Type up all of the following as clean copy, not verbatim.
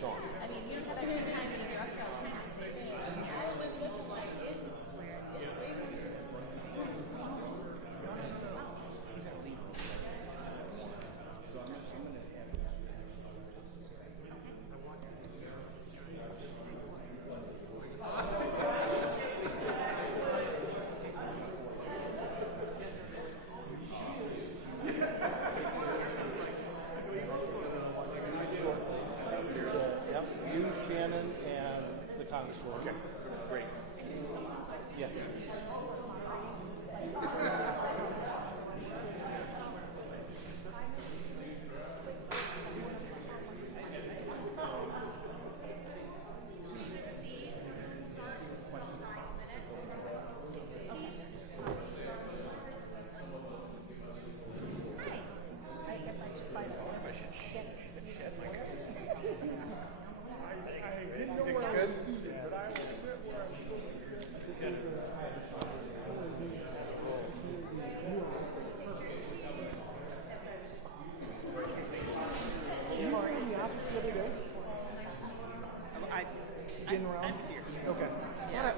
Sean. You, Shannon, and the Congresswoman. Okay, great. Yes. I guess I should find a I didn't know where I was seated, but I was sit where I'm supposed to sit. You were in the office the other day? I'm here. Okay.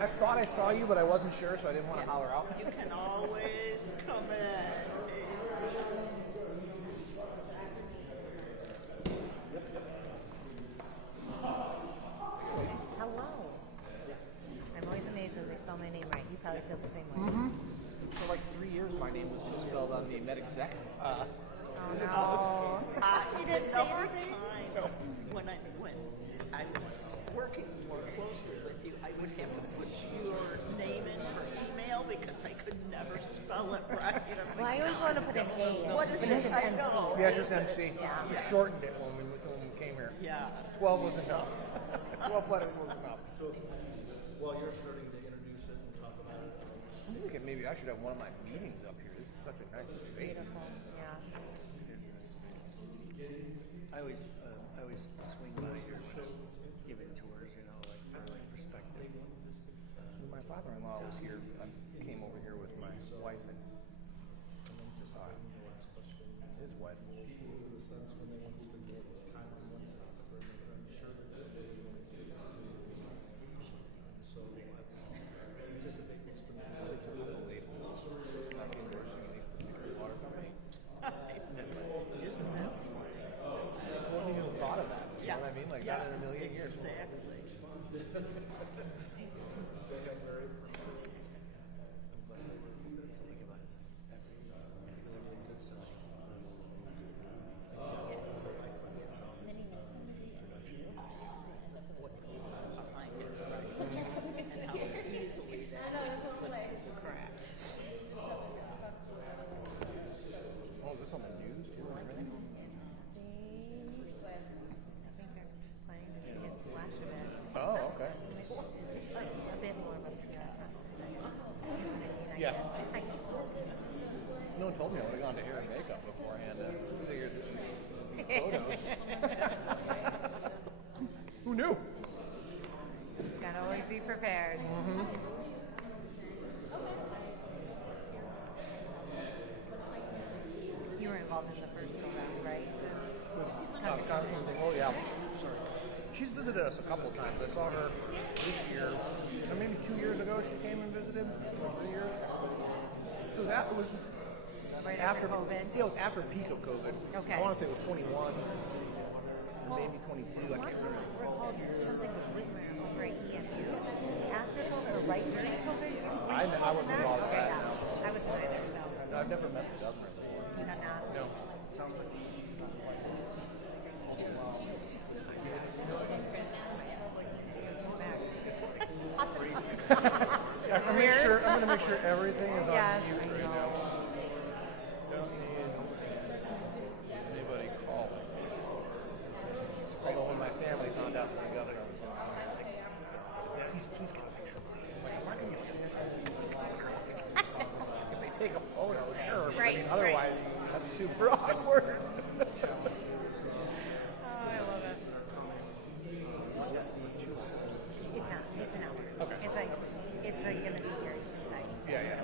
I thought I saw you, but I wasn't sure, so I didn't want to holler out. You can always come in. Hello. I'm always amazed when they spell my name right. You probably feel the same way. For like 3 years, my name was misspelled on the med exec. Oh no. You didn't say anything? When I was working more closely with you, I would have to put your name in for email because I could never spell it right. Well, I always want to put an A in, What is but it? it's just I MC. know. Yeah, just MC. Yeah. We shortened it when we came here. Yeah. 12 was enough. 12 letters was enough. So, while you're starting to introduce it and talk about it, I'm thinking maybe I should have one of my meetings up here. This is such a nice space. Beautiful. Yeah. I always swing by here, giving tours, you know, like for like perspective. When my father-in-law was here, I came over here with my wife and his wife. in the sense when they want to spend more time on one topic, I'm sure that they want to do this. So I anticipate we'll spend more It's a little late. So it's not getting worse than the water company. Isn't that funny? I wouldn't even thought of that. You know what I mean? Like, not in a million years. Exactly. What goes on behind it, right? And how easily that slips through the cracks. Oh, is this on the news too? Or anything? I think they're planning to get Splash event. Oh, okay. Is this like a bit more of a PR Yeah. No one told me I would have gone to hair and makeup beforehand. Figured photos. Who knew? Just gotta always be prepared. You were involved in the first go round, right? Congresswoman Dingell, yeah. She's visited us a couple times. I saw her this year, or maybe 2 years ago. She came and visited, or 3 years. It was Right after after COVID. Yeah, it was after peak of COVID. Okay. I want to say it was 21, or maybe 22. I can't remember. Recall doing something with Whitmer over at EMU after COVID or right during COVID. I wasn't involved with that, no. I wasn't either, so No, I've never met the governor before. you have not. No. Sounds like I'm gonna make sure everything is on Yes, mute I right know. now. Don't need anybody call. Although when my family found out that the governor was going on, they're like, please get a picture, please. I'm like, I'm not gonna get a picture. If they take a photo, sure. But I mean, otherwise, that's super awkward. Oh, I love it. It's not. It's an hour. Okay. It's like gonna be very concise. Yeah.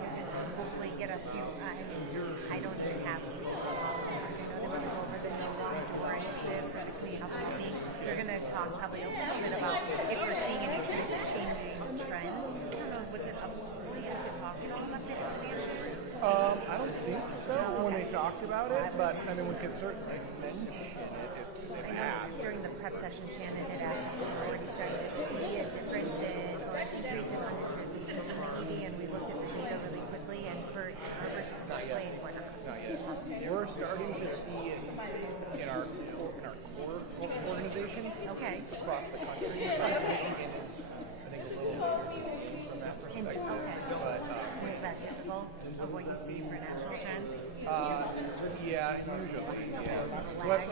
Hopefully get a few. I don't even have specific topics. I know they want to go over the no wrong door initiative for the clean up meeting. we're going to talk probably a little bit about if we're seeing any changing trends. I don't know, was it up to talk at all about the expansion? I don't think so when they talked about it, but I mean, we could certainly mention it if asked. During the prep session, Shannon had asked if we were already starting to see a difference in or an increase in uninsured vehicles in the EV, and we looked at the data really quickly, and for Arbor specifically, we're not. Not yet. We're starting to see it in our core organization. Okay. Across the country. Michigan is, I think, a little later from that perspective. Okay. But And is that typical of what you see for national trends? yeah, usually, yeah. But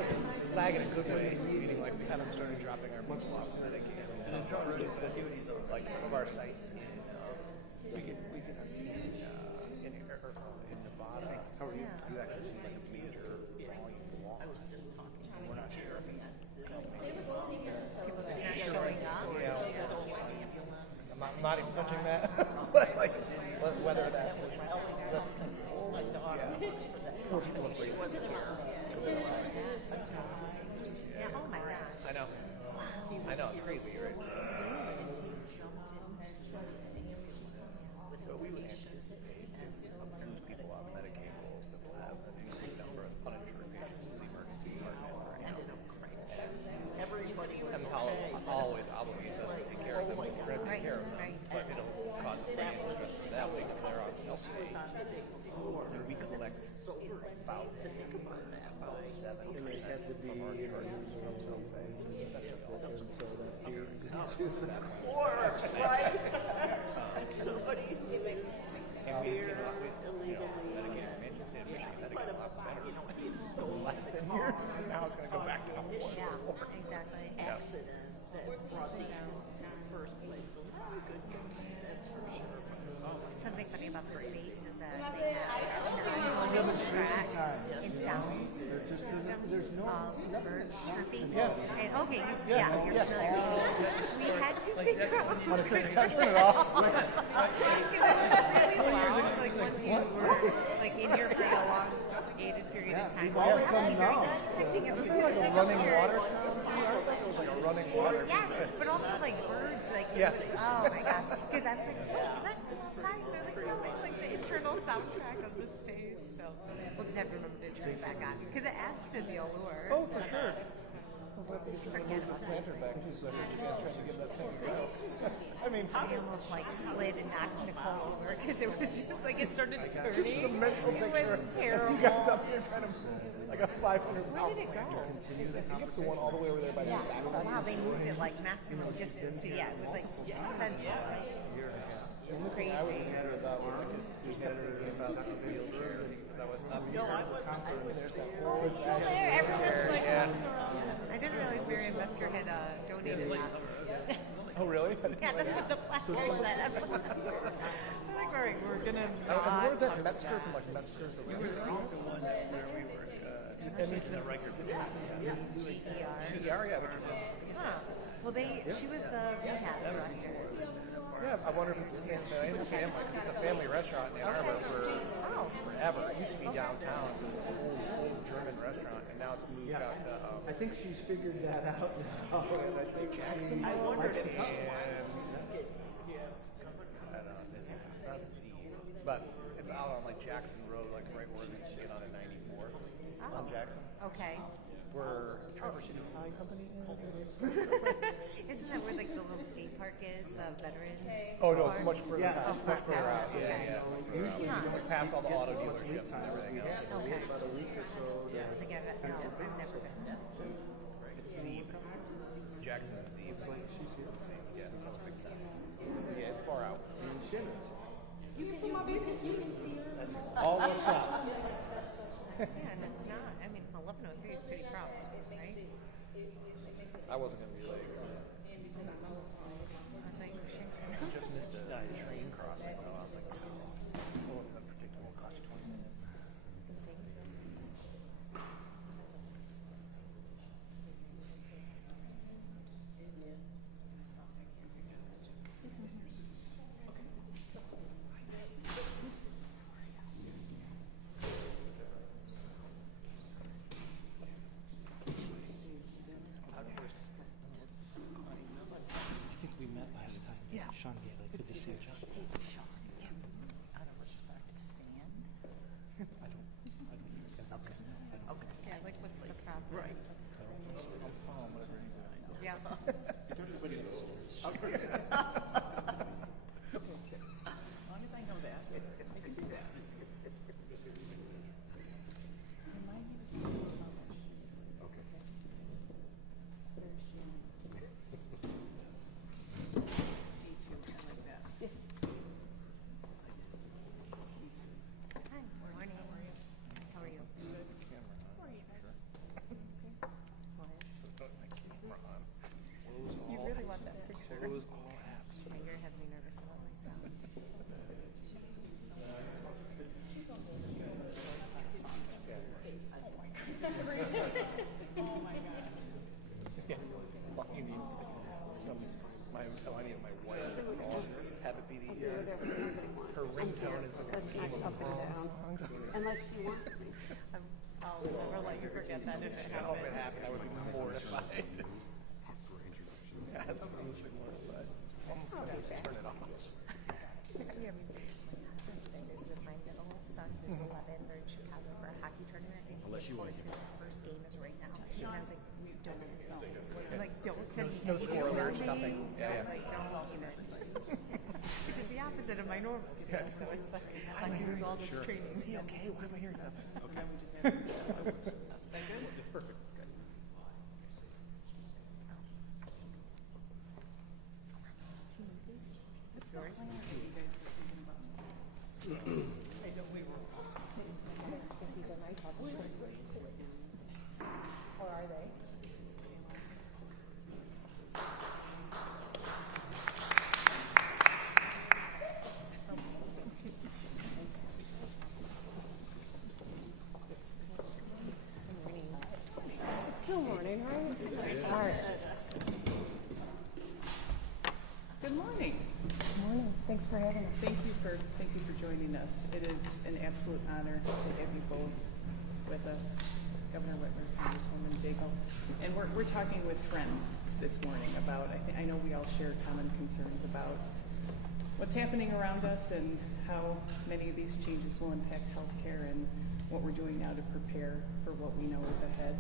lag in a good way, meaning like we haven't started dropping our books off so that again. Like some of our sites in Nevada. How are you? You actually see like a major volume loss. We're not sure if it's People just not showing up? I'm not even touching that. But like whether that's Poor people afraid to take care. Yeah, oh my gosh. I know. I know, it's crazy, right? But we would anticipate if those people off Medicaid rolls that will have an increased number of uninsured patients to the emergency department. And always obligates us to take care of them. We're going to take care of them. But it'll cause financial stress for that way, so they're on self-pay. And we collect about 7% And they had to be of our charges from self-pay. So it's essentially all and so that feeds into the Course, right? Somebody and we had seen a lot with, Medicaid expansion, state of Michigan, Medicaid a lot better. Less than years, and now it's going to go back to how it was Yeah, before. exactly. accidents that brought the first place. So very good, that's for sure. Something funny about the space is that they have an ongoing track in sound system of birds chirping. And okay, you're familiar. We had to figure out Want to start touching it off? it was really loud. Like once you were like in here for a elongated period of time. we've all become Very numb. distracting. It was Isn't there like a really running weird. water sound too? I thought there was like a running water. Yes, but also like birds, like Yes. oh my gosh, because I was like, wait, is that outside? They're like, no, it's like the internal soundtrack of the space. So we'll just have to remember to turn it back on because it adds to the allure. Oh, for sure. We'll have to get Forget your about planter back. You guys trying to give that thing a go. I mean, I almost like slid and knocked Nicole over because it was just like it started turning. just the mental it picture was terrible. of you guys up here trying to move like a 500-pound Where did it go? I think it's the one all the way over there by the Yeah. back. Wow, they moved it like maximum distance. So yeah, it was like central. The only thing I was thinking about was like just kept thinking about the wheelchair because I was not. No, I wasn't. I was There's that there. whole Still there. Everyone's like, yeah. I didn't realize Marion Metzger had donated that. Oh really? Yeah, that's what the placard said. I'm like, we're gonna I've not learned that talk Metzger about from like Metzger's the restaurant. And he's the GER. yeah, but Huh. Well, she was the rehab director. yeah, I wonder if it's the same thing in the family because it's a family restaurant in Ann Arbor forever. It used to be downtown, it was an old German restaurant, and now it's moved out to. I think she's figured that out now, and I think Jackson I wondered likes if to she come. I don't know, it's not Z, but it's out on like Jackson Road, like right where they get on at 94 on Jackson. Okay. Where Traverse City Pie Company is. Isn't that where like the little skate park is, the veterans? Oh no, park? it's much further Yeah. past, much further out. Okay. Yeah, much further out. Like past all the auto dealerships and everything else. Okay. About a week or so. I think I've never been. It's Zeeb. It's Jackson and Zeeb. It's like she's here. Yeah, that makes sense. Yeah, it's far out. And Shimon's. You can do my business, you can see her. All looks up. Yeah, and it's not. I mean, 1103 is pretty crowded, right? I wasn't gonna be like, I was like, shit. I just missed a train crossing. And I was like, oh, it's a little unpredictable. Cost you 20 minutes. It's insane. long as I know that, I can do that. Remind me to do how much she usually. Okay. Where is she? Me too, I like that. Hi, morning. How are you? How are you? Camera on. Put my camera on. Close all. You really want that picture? Close all apps. Yeah, you're having me nervous about my sound. Oh my God. All you need is I need my wife to call, have it be the, her ringtone is the Game of Thrones songs. Unless you want to. I'll never let you forget that if it You know, if it happens. happened, I would be mortified. Absolutely mortified. Almost tempted to turn it off. Yeah, I mean, my husband is with my middle son, who's 11. They're in Chicago for a hockey tournament. And Unless you of want course, to. his first game is right now. And I was like, don't send me. I'm like, don't send me. No any score email alerts, me. nothing. Yeah, yeah. Like, don't even. Which is the opposite of my normal schedule. So it's like, I do all this training. Is he okay? Why am I hearing nothing? Okay. It's perfect. Good. Is this yours? Or are they? It's still morning, right? All right. Good morning. Good morning. Thanks for having us. Thank you for joining us. It is an absolute honor to have you both with us, Governor Whitmer, Congresswoman Dingell, and we're talking with friends this morning about. I know we all share common concerns about what's happening around us and how many of these changes will impact healthcare and what we're doing now to prepare for what we know is ahead.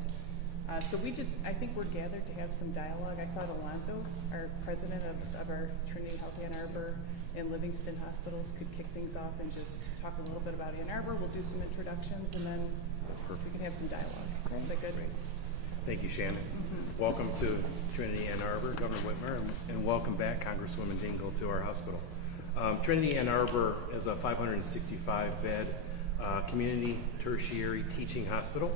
So I think we're gathered to have some dialogue. I thought Alonzo, our president of our Trinity Health Ann Arbor and Livingston hospitals, could kick things off and just talk a little bit about Ann Arbor. We'll do some introductions and then we can have some dialogue. Is that good? Thank you, Shannon. Welcome to Trinity Ann Arbor, Governor Whitmer, and welcome back, Congresswoman Dingell, to our hospital. Trinity Ann Arbor is a 565-bed community tertiary teaching hospital.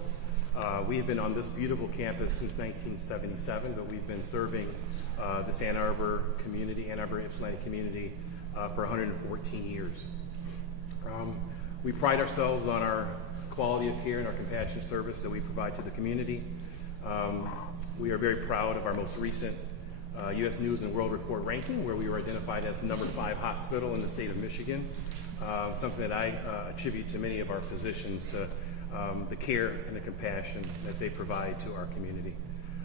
We have been on this beautiful campus since 1977, but we've been serving this Ann Arbor community, Ann Arbor Ypsilanti community, for 114 years. We pride ourselves on our quality of care and our compassionate service that we provide to the community. We are very proud of our most recent U.S. News and World Report ranking, where we were identified as the #5 hospital in the state of Michigan, something that I attribute to many of our physicians, to the care and the compassion that they provide to our community.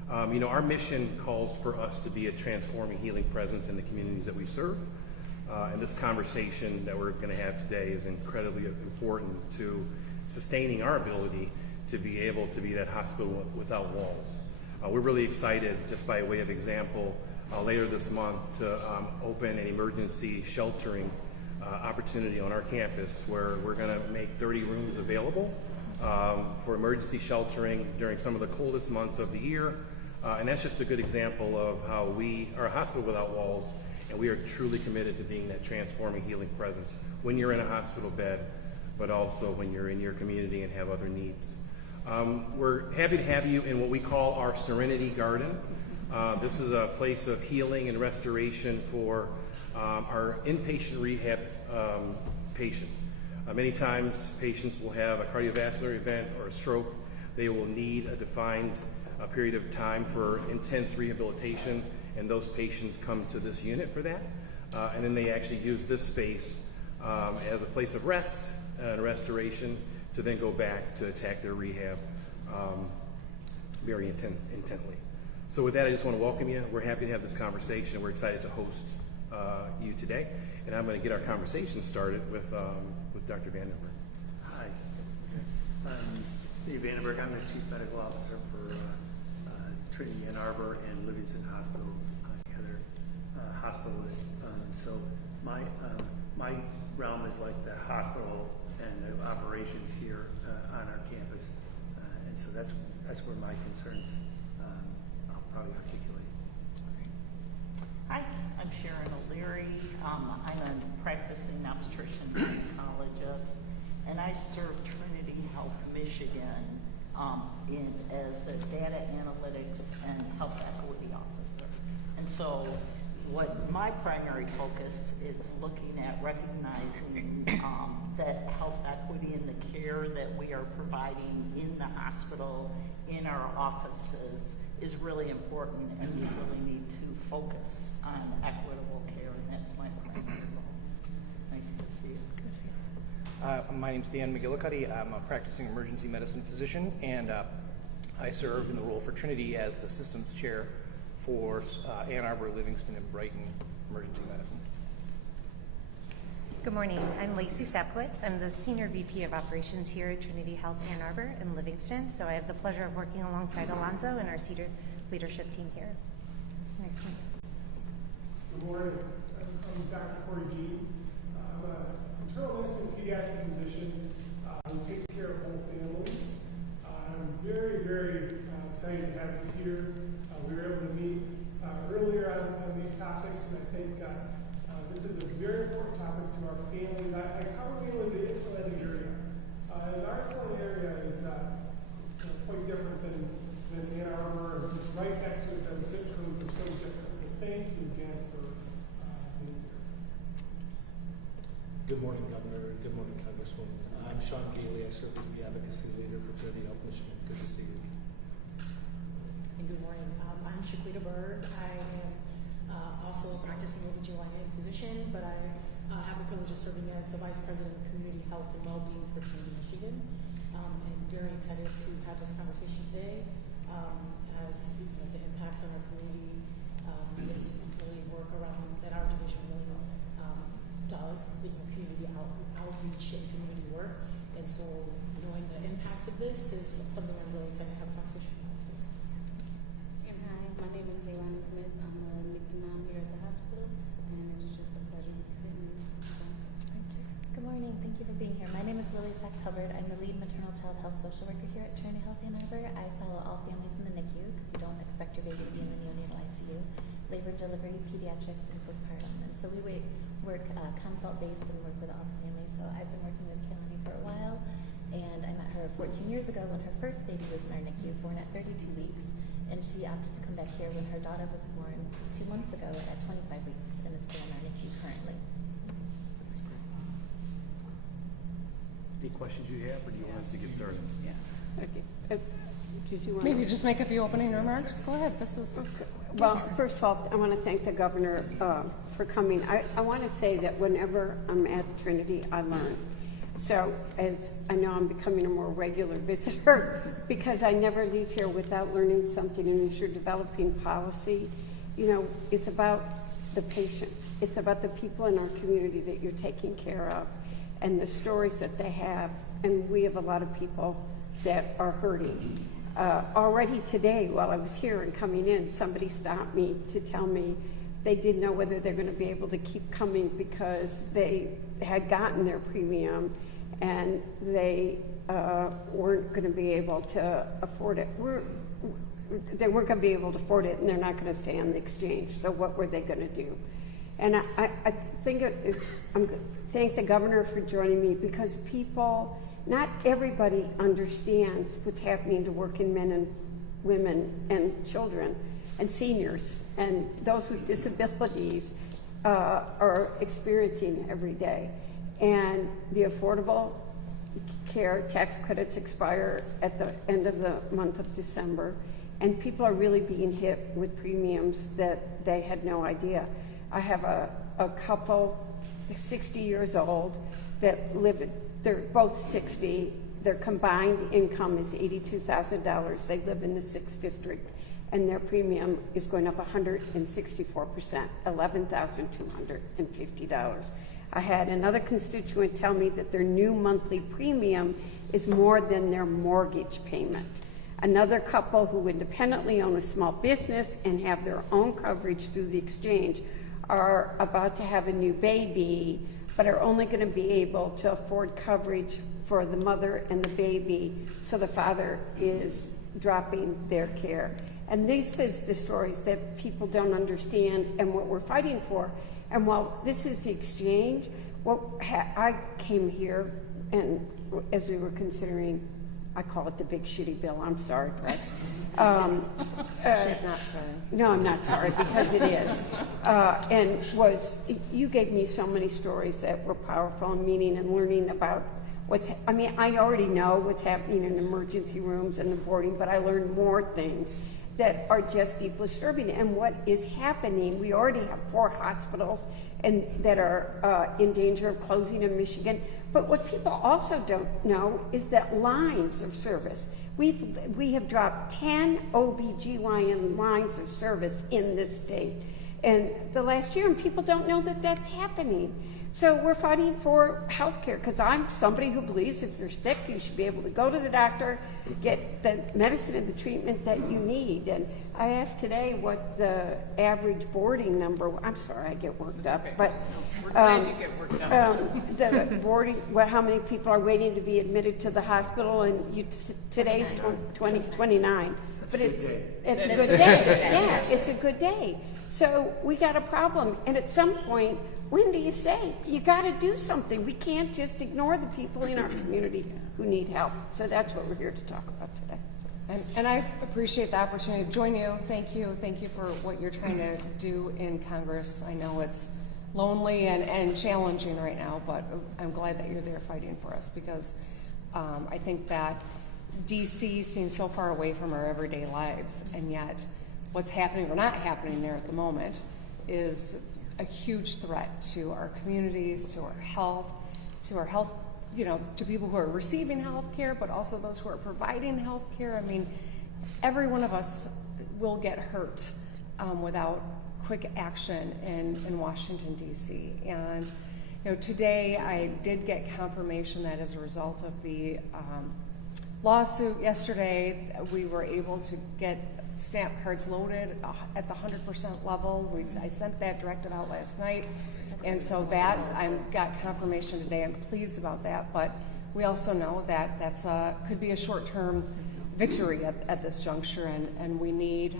Our mission calls for us to be a transforming, healing presence in the communities that we serve. And this conversation that we're going to have today is incredibly important to sustaining our ability to be able to be that hospital without walls. We're really excited, just by way of example, later this month to open an emergency sheltering opportunity on our campus, where we're going to make 30 rooms available for emergency sheltering during some of the coldest months of the year. And that's just a good example of how we are a hospital without walls, and we are truly committed to being that transforming, healing presence when you're in a hospital bed, but also when you're in your community and have other needs. We're happy to have you in what we call our Serenity Garden. This is a place of healing and restoration for our inpatient rehab patients. Many times patients will have a cardiovascular event or a stroke. They will need a defined period of time for intense rehabilitation, and those patients come to this unit for that. And then they actually use this space as a place of rest and restoration to then go back to attack their rehab very intently. So with that, I just want to welcome you. We're happy to have this conversation. We're excited to host you today. And I'm going to get our conversation started with Dr. Vandenberg. Hi. Steve Vandenberg. I'm the Chief Medical Officer for Trinity Ann Arbor and Livingston Hospital together, hospitalists. So my realm is like the hospital and the operations here on our campus, and so that's where my concerns I'll probably articulate. Hi, I'm Sharon O'Leary. I'm a practicing obstetrician gynecologist, and I serve Trinity Health Michigan as a data analytics and health equity officer. And so what my primary focus is looking at recognizing that health equity in the care that we are providing in the hospital, in our offices, is really important, and we really need to focus on equitable care, and that's my primary goal. Nice to see you. Good to see you. My name's Dan McGillicuddy. I'm a practicing emergency medicine physician, and I serve in the role for Trinity as the systems chair for Ann Arbor, Livingston, and Brighton emergency medicine. Good morning. I'm Lacey Sapkowitz. I'm the Senior VP of Operations here at Trinity Health Ann Arbor and Livingston. So I have the pleasure of working alongside Alonzo and our senior leadership team here. Nice to meet you. Good morning. I'm Dr. Corey Jean. I'm an internal medicine pediatric physician who takes care of whole families. I'm very, very excited to have you here. We were able to meet earlier on these topics, and I think this is a very important topic to our families. I cover mainly the Ypsilanti area. And our Ypsilanti area is quite different than Ann Arbor, and just right next to it, the zip codes are so different. So thank you again for being here. Good morning, Governor. Good morning, Congresswoman. I'm Sean Gailey. I serve as the advocacy leader for Trinity Health Michigan. Good to see you. And good morning. I'm Shaquita Bird. I am also a practicing OBGYN physician, but I have the privilege of serving as the Vice President of Community Health and Wellbeing for Trinity, Michigan. And very excited to have this conversation today as the impacts on our community is really work around that our division really does, community outreach and community work. And so knowing the impacts of this is something I'm really excited to have a conversation about today. Hi, my name is Leilani Smith. I'm a NICU mom here at the hospital, and it's just a pleasure to be sitting here. Thank you. Good morning. Thank you for being here. My name is Lily Sachs-Hubbard. I'm the lead maternal child health social worker here at Trinity Health Ann Arbor. I follow all families in the NICU because you don't expect your baby to be in the neonatal ICU, labor, delivery, pediatrics, and postpartum. And so we work consult-based and work with all families. So I've been working with Kelly for a while, and I met her 14 years ago when her first baby was in our NICU, born at 32 weeks. And she opted to come back here when her daughter was born 2 months ago at 25 weeks and is still in our NICU currently. Any questions you have, or do you want us to get started? Yeah. Okay. Did you want Maybe just make a few opening remarks. Go ahead. This is Well, first of all, I want to thank the governor for coming. I want to say that whenever I'm at Trinity, I learn. So as I know, I'm becoming a more regular visitor because I never leave here without learning something. And as you're developing policy, it's about the patients. It's about the people in our community that you're taking care of and the stories that they have. And we have a lot of people that are hurting. Already today, while I was here and coming in, somebody stopped me to tell me they didn't know whether they're going to be able to keep coming because they had gotten their premium and they weren't going to be able to afford it. They weren't going to be able to afford it, and they're not going to stay on the exchange. So what were they going to do? And I think thank the governor for joining me because not everybody understands what's happening to working men and women and children and seniors and those with disabilities are experiencing every day. And the affordable care tax credits expire at the end of the month of December, and people are really being hit with premiums that they had no idea. I have a couple, they're 60 years old, that live, they're both 60, their combined income is $82,000. They live in the 6th district, and their premium is going up 164%, $11,250. I had another constituent tell me that their new monthly premium is more than their mortgage payment. Another couple who independently own a small business and have their own coverage through the exchange are about to have a new baby, but are only going to be able to afford coverage for the mother and the baby, so the father is dropping their care. And this is the stories that people don't understand and what we're fighting for. And while this is the exchange, I came here, and as we were considering, I call it the big shitty bill. I'm sorry, press. She's not sorry. No, I'm not sorry, because it is. You gave me so many stories that were powerful and meaning, and learning about I already know what's happening in emergency rooms and the boarding, but I learned more things that are just deeply disturbing. And what is happening, we already have 4 hospitals that are in danger of closing in Michigan. But what people also don't know is that lines of service, we have dropped 10 OBGYN lines of service in this state. And the last year, and people don't know that that's happening. So we're fighting for health care, because I'm somebody who believes if you're sick, you should be able to go to the doctor, get the medicine and the treatment that you need. And I asked today what the average boarding number, I'm sorry, I get worked up, but We're glad you get worked up. the boarding, how many people are waiting to be admitted to the hospital, and today's 29. But it's a good day. Yeah, it's a good day. So we got a problem, and at some point, when do you say, you got to do something? We can't just ignore the people in our community who need help. So that's what we're here to talk about today. And I appreciate the opportunity to join you. Thank you for what you're trying to do in Congress. I know it's lonely and challenging right now, but I'm glad that you're there fighting for us, because I think that DC seems so far away from our everyday lives, and yet what's happening or not happening there at the moment is a huge threat to our communities, to our health, to people who are receiving health care, but also those who are providing health care. I mean, every one of us will get hurt without quick action in Washington, D.C. And today I did get confirmation that as a result of the lawsuit yesterday, we were able to get stamp cards loaded at the 100% level. I sent that directive out last night, and so that I got confirmation today. I'm pleased about that, but we also know that that's could be a short-term victory at this juncture, and we need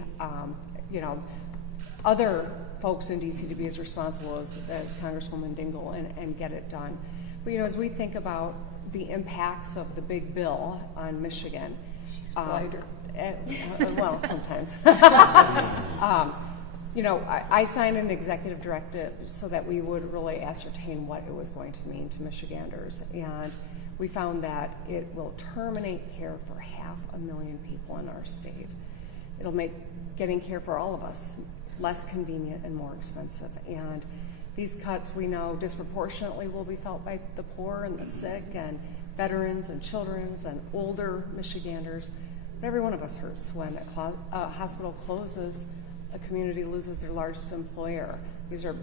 other folks in DC to be as responsible as Congresswoman Dingell and get it done. But as we think about the impacts of the big bill on Michigan, well, sometimes. I signed an executive directive so that we would really ascertain what it was going to mean to Michiganders. And we found that it will terminate care for 500,000 people in our state. It'll make getting care for all of us less convenient and more expensive. And these cuts, we know, disproportionately will be felt by the poor and the sick and veterans and children and older Michiganders. Every one of us hurts when a hospital closes, a community loses their largest employer. These are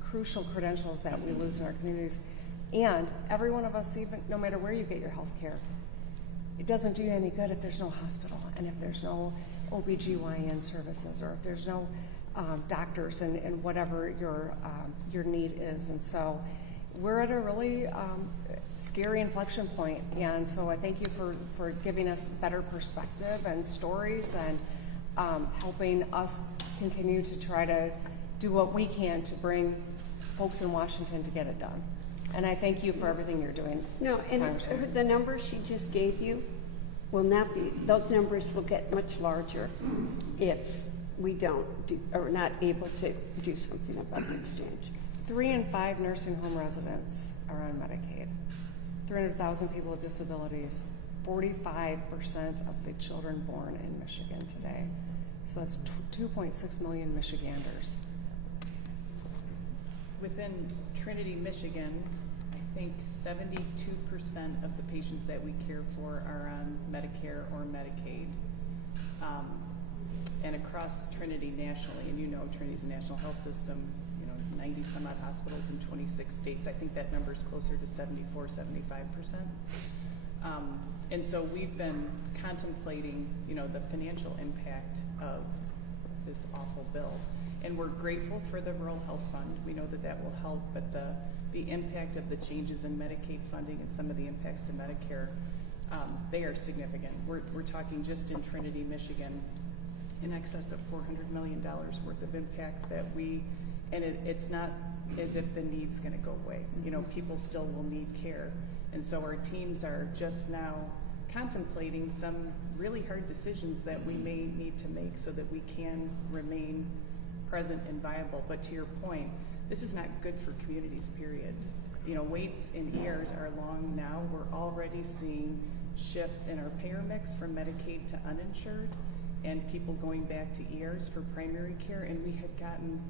crucial credentials that we lose in our communities. And every one of us, even no matter where you get your health care, it doesn't do you any good if there's no hospital, and if there's no OBGYN services, or if there's no doctors and whatever your need is. And so we're at a really scary inflection point, and so I thank you for giving us better perspective and stories, and helping us continue to try to do what we can to bring folks in Washington to get it done. And I thank you for everything you're doing. No, and the numbers she just gave you will not be, those numbers will get much larger if we don't or not able to do something about the exchange. 3 in 5 nursing home residents are on Medicaid. 300,000 people with disabilities. 45% of the children born in Michigan today. So that's 2.6 million Michiganders. Within Trinity, Michigan, I think 72% of the patients that we care for are on Medicare or Medicaid. And across Trinity nationally, and Trinity's a national health system, 90 some odd hospitals in 26 states. I think that number is closer to 74, 75%. And so we've been contemplating, you know, the financial impact of this awful bill. And we're grateful for the Rural Health Fund. We know that that will help, but the impact of the changes in Medicaid funding and some of the impacts to Medicare, they are significant. We're talking just in Trinity, Michigan, in excess of $400 million worth of impact that it's not as if the need's gonna go away. You know, people still will need care. And so our teams are just now contemplating some really hard decisions that we may need to make so that we can remain present and viable. But to your point, this is not good for communities, period. You know, waits in ERs are long now. We're already seeing shifts in our payer mix from Medicaid to uninsured and people going back to ERs for primary care, and we had gotten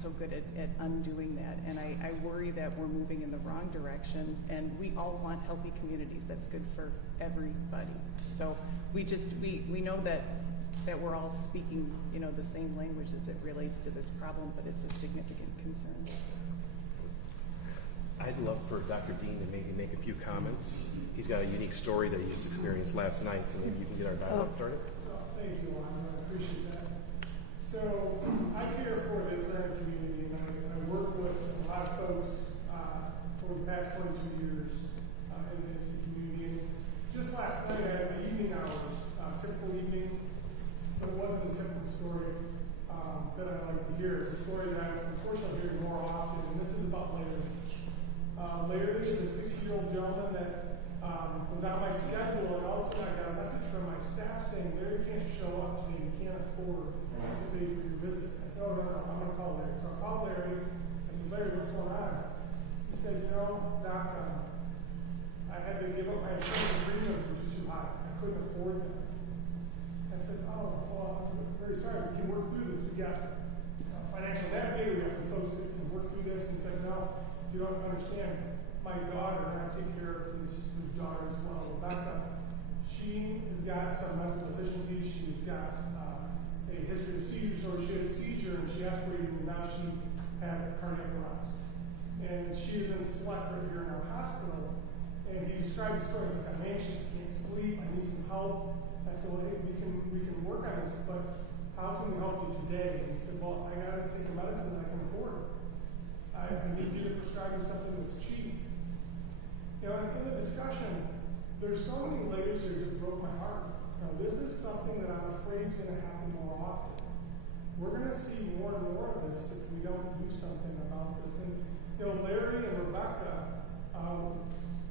so good at undoing that. And I worry that we're moving in the wrong direction, and we all want healthy communities. That's good for everybody. So we know that we're all speaking, you know, the same language as it relates to this problem, but it's a significant concern. I'd love for Dr. Dean to maybe make a few comments. He's got a unique story that he just experienced last night, so maybe you can get our dialogue started. Thank you, Juan. I appreciate that. So I care for the Atlanta community, and I work with a lot of folks over the past 22 years in the community. And just last night, I had the evening hours, typical evening, but it wasn't a typical story that I like to hear. It's a story that I'm unfortunately hearing more often, and this is about Larry. Larry is a 60-year-old gentleman that was on my schedule, and all of a sudden I got a message from my staff saying, Larry can't show up today, he can't afford to pay for your visit. I said, oh, no, I'm going to call Larry. So I called Larry. I said, Larry, what's going on? He said, you know, Doc, I had to give up my insurance premiums, which is too high. I couldn't afford them. I said, oh, well, I'm very sorry. We can work through this. We got a financial navigator. We got some folks that can work through this. And he said, no, you don't understand. My daughter, and I take care of his daughter as well, Rebecca, she has got some mental deficiencies. She's got a history of seizures, so she had a seizure, and she aspirated, and now she had cardiac arrest. And she is in select right here in our hospital. And he described the story. He's like, I'm anxious, I can't sleep, I need some help. I said, well, hey, we can work on this, but how can we help you today? And he said, well, I got to take a medicine that I can afford. I need you to prescribe me something that's cheap. You know, in the discussion, there's so many layers here that just broke my heart. Now, this is something that I'm afraid is going to happen more often. We're going to see more and more of this if we don't do something about this. And, you know, Larry and Rebecca,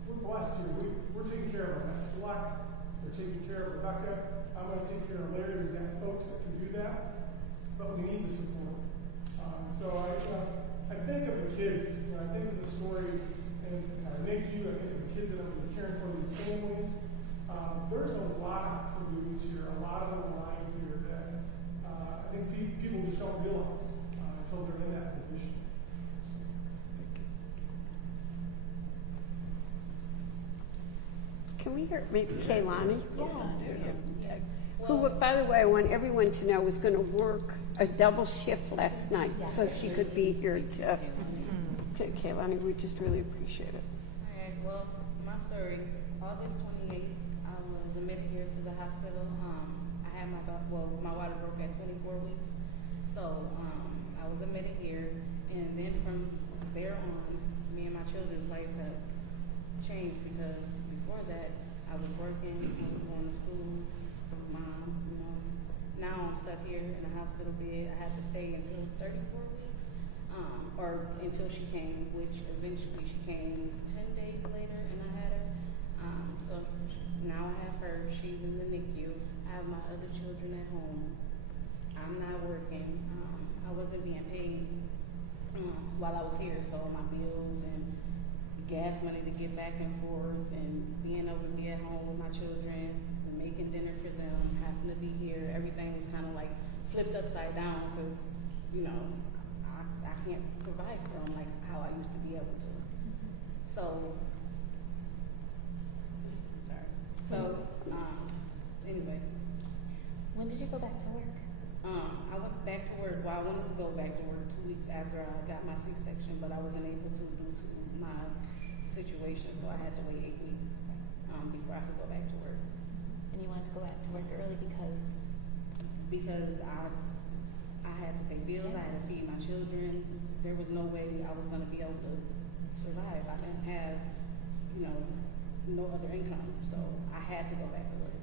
we're blessed here. We're taking care of them at Select. They're taking care of Rebecca. I'm going to take care of Larry. We've got folks that can do that, but we need the support. So I think of the kids. You know, I think of the story, and I think of the kids that I'm going to be caring for, these families. There's a lot to lose here, a lot on the line here that I think people just don't realize until they're in that position. Can we hear maybe Kaylani? Yeah. Who, by the way, I want everyone to know was going to work a double shift last night so she could be here to. Kaylani, we just really appreciate it. All right, well, my story, August 28th, I was admitted here to the hospital. I had my water broke at 24 weeks. So I was admitted here, and then from there on, me and my children's life have changed because before that, I was working, I was going to school, mom, you know. Now I'm stuck here in a hospital bed. I had to stay until 34 weeks, or until she came, which eventually she came 10 days later, and I had her. So now I have her. She's in the NICU. I have my other children at home. I'm not working. I wasn't being paid while I was here, so my bills and gas money to get back and forth, and being able to be at home with my children, and making dinner for them, having to be here, everything was kind of like flipped upside down because, you know, I can't provide for them like how I used to be able to. So, anyway. When did you go back to work? I went back to work. Well, I wanted to go back to work 2 weeks after I got my C-section, but I wasn't able to due to my situation, so I had to wait 8 weeks. before I could go back to work. And you wanted to go back to work early because I had to pay bills, I had to feed my children. There was no way I was going to be able to survive. I didn't have, no other income, so I had to go back to work.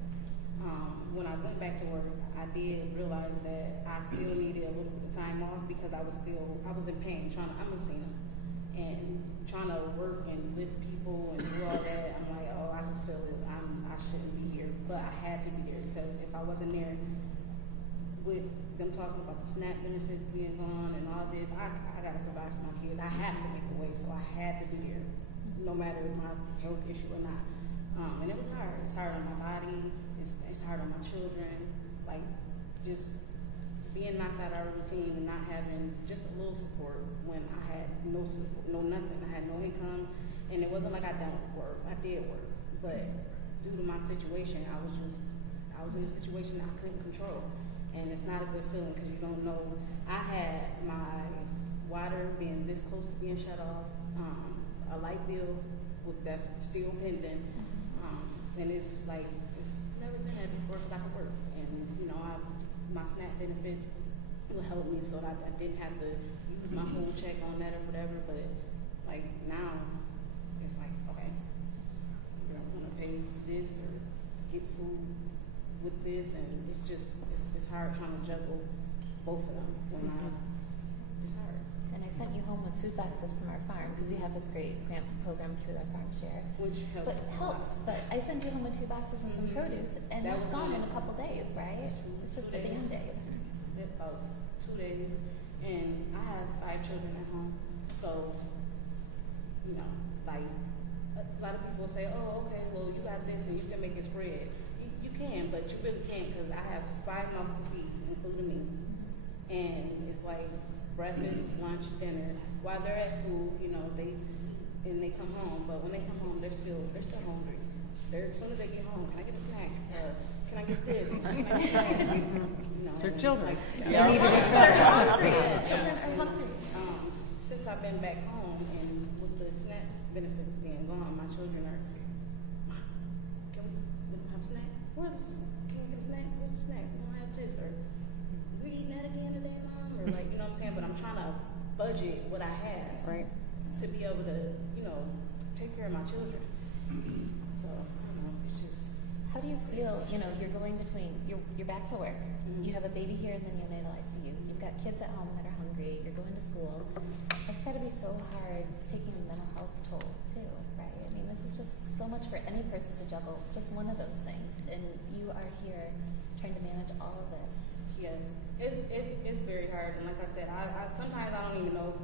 When I went back to work, I did realize that I still needed a little bit of time off because I was in pain. I'm a singer, and trying to work and lift people and do all that. I'm like, oh, I can feel it. I shouldn't be here, but I had to be there because if I wasn't there with them talking about the SNAP benefits being gone and all this, I gotta provide for my kids. I have to make a way, so I had to be here, no matter my health issue or not. And it was hard. It's hard on my body. It's hard on my children. Like, just being knocked out of our routine and not having just a little support when I had no support, no nothing. I had no income, and it wasn't like I don't work. I did work, but due to my situation, I was in a situation I couldn't control, and it's not a good feeling because you don't know. I had my water being this close to being shut off, a light bill that's still pending, and it's like it's never been there before because I could work, and my SNAP benefits will help me so that I didn't have to use my whole check on that or whatever. But like now, it's like, okay, you don't want to pay this or get food with this, and it's hard trying to juggle both of them when it's hard. And I sent you home with food boxes from our farm because we have this great grant program through our farm share. Which helps. But helps. But I sent you home with 2 boxes and some produce, and that's gone in a couple days, right? It's just a Band-Aid. About 2 days, and I have 5 children at home, so like a lot of people say, oh, okay, well you got this and you can make it spread. You can, but you really can't because I have 5 mouths to feed, including me, and it's like breakfast, lunch, dinner. While they're at school, they come home, but when they come home, they're still hungry. As soon as they get home, can I get a snack? Can I get this? Can I get that? They're children. Like, They need to be fed. They're hungry. Children are hungry. Since I've been back home and with the SNAP benefits being gone, my children are, Mom, can we have a snack? What? Can we get a snack? What's a snack? We don't have this. Or we eating that again today, Mom? Or like, you know what I'm saying? But I'm trying to budget what I have to be able to, take care of my children. So, I don't know, it's just. How do you feel, you're going between, you're back to work, you have a baby here in the neonatal ICU, you've got kids at home that are hungry, you're going to school. It's got to be so hard taking a mental health toll too, right? I mean, this is just so much for any person to juggle, just one of those things, and you are here trying to manage all of this. Yes, it's very hard, and like I said, I sometimes I don't even know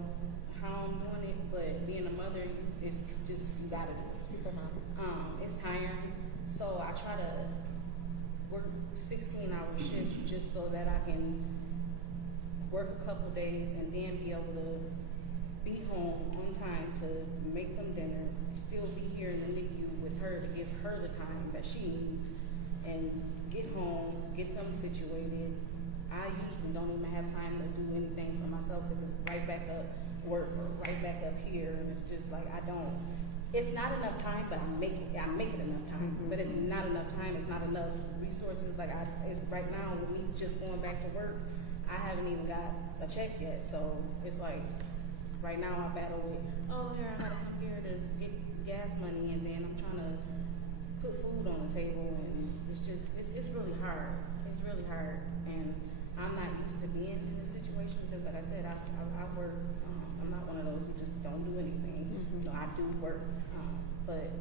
how I'm doing it, but being a mother, it's just, you gotta do it. Super mom. It's tiring, so I try to work 16-hour shifts just so that I can work a couple days and then be able to be home on time to make them dinner, still be here in the NICU with her to give her the time that she needs, and get home, get them situated. I usually don't even have time to do anything for myself because it's right back up work or right back up here, and it's just like it's not enough time, but I'm making enough time. But it's not enough time, it's not enough resources. It's right now with me just going back to work, I haven't even got a check yet. So it's like right now I battle with, here I gotta come here to get gas money, and then I'm trying to put food on the table, and it's really hard. It's really hard, and I'm not used to being in this situation because, like I said, I work. I'm not one of those who just don't do anything. I do work, but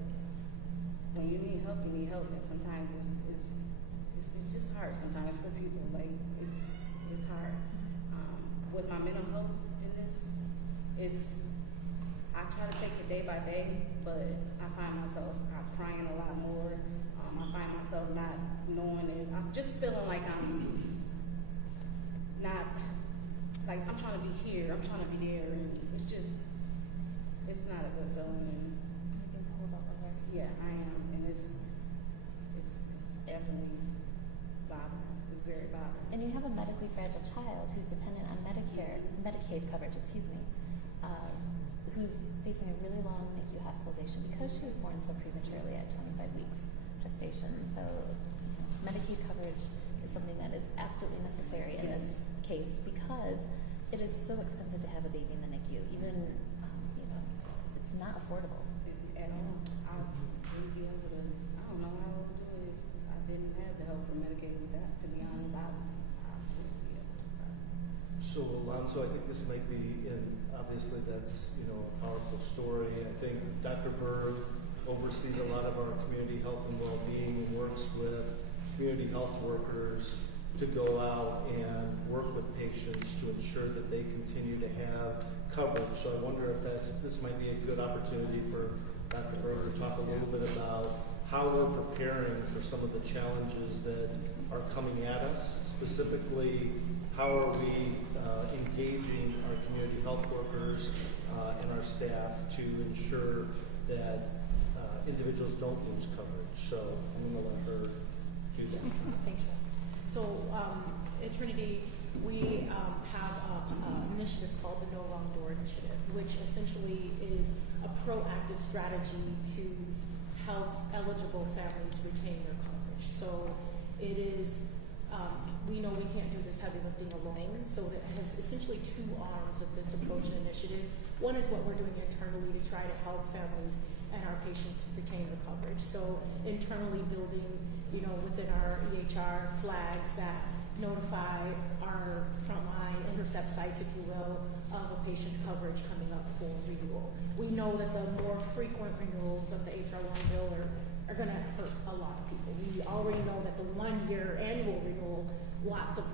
when you need help, and sometimes it's just hard. Sometimes for people, like it's hard. With my mental health in this, I try to take it day by day, but I find myself crying a lot more. I find myself not knowing it. I'm just feeling like I'm not. Like I'm trying to be here, I'm trying to be there, and it's not a good feeling. And You've been pulled all over. Yeah, I am, and it's definitely bothering. It's very bothering. And you have a medically fragile child who's dependent on Medicaid coverage, who's facing a really long NICU hospitalization because she was born so prematurely at 25 weeks gestation. So Medicaid coverage is something that is absolutely necessary in this case because it is so expensive to have a baby in the NICU. Even, it's not affordable. And I wouldn't be able to, I don't know how I would do it if I didn't have the help from Medicaid with that, to be honest. I wouldn't be able to. So Alonzo, I think this might be, and obviously that's, a powerful story. I think Dr. Berg oversees a lot of our community health and well-being and works with community health workers to go out and work with patients to ensure that they continue to have coverage. So I wonder if this might be a good opportunity for Dr. Berger to talk a little bit about how we're preparing for some of the challenges that are coming at us. Specifically, how are we engaging our community health workers and our staff to ensure that individuals don't lose coverage. So I'm going to let her do that. Thanks, Jeff. So at Trinity, we have an initiative called the No Wrong Door Initiative, which essentially is a proactive strategy to help eligible families retain their coverage. So it is, we know we can't do this heavy lifting alone, so it has essentially two arms of this approach and initiative. One is what we're doing internally to try to help families and our patients retain their coverage. So internally building, within our EHR flags that notify our frontline intercept sites, if you will, of a patient's coverage coming up for renewal. We know that the more frequent renewals of the HR1 bill are going to hurt a lot of people. We already know that the 1 year annual renewal,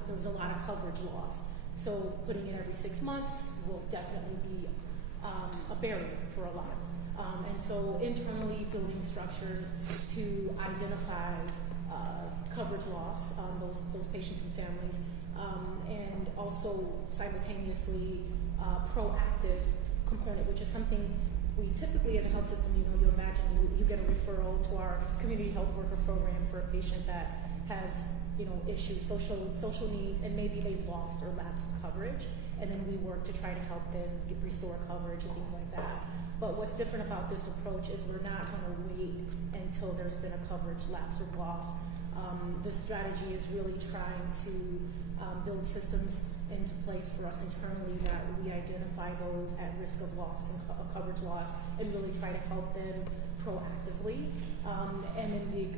there's a lot of coverage loss. So putting it every 6 months will definitely be a barrier for a lot. And so internally building structures to identify coverage loss on those patients and families, and also simultaneously proactive component, which is something we typically as a health system, you imagine you get a referral to our community health worker program for a patient that has issues, social needs, and maybe they've lost or lapsed coverage, and then we work to try to help them restore coverage and things like that. But what's different about this approach is we're not going to wait until there's been a coverage lapse or loss. The strategy is really trying to build systems into place for us internally that we identify those at risk of loss and coverage loss and really try to help them proactively. And then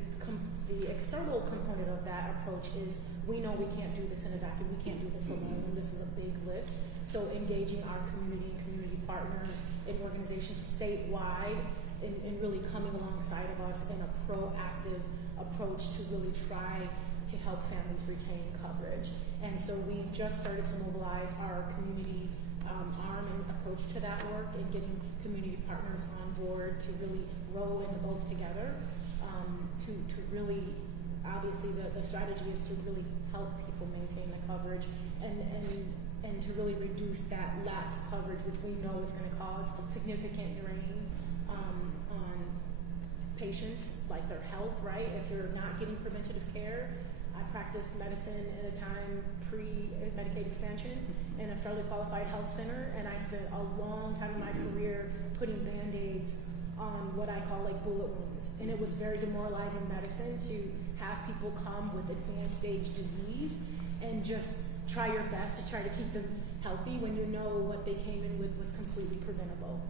the external component of that approach is we know we can't do this in a vacuum. We can't do this alone, and this is a big lift. So engaging our community partners and organizations statewide and really coming alongside of us in a proactive approach to really try to help families retain coverage. And so we've just started to mobilize our community arm and approach to that work and getting community partners on board to really row in the boat together to really, obviously the strategy is to really help people maintain the coverage and to really reduce that lapsed coverage, which we know is going to cause significant drain on patients, like their health, right? If you're not getting preventative care. I practiced medicine at a time pre-Medicaid expansion in a federally qualified health center, and I spent a long time in my career putting Band-Aids on what I call like bullet wounds. And it was very demoralizing medicine to have people come with advanced stage disease and just try your best to try to keep them healthy when you know what they came in with was completely preventable.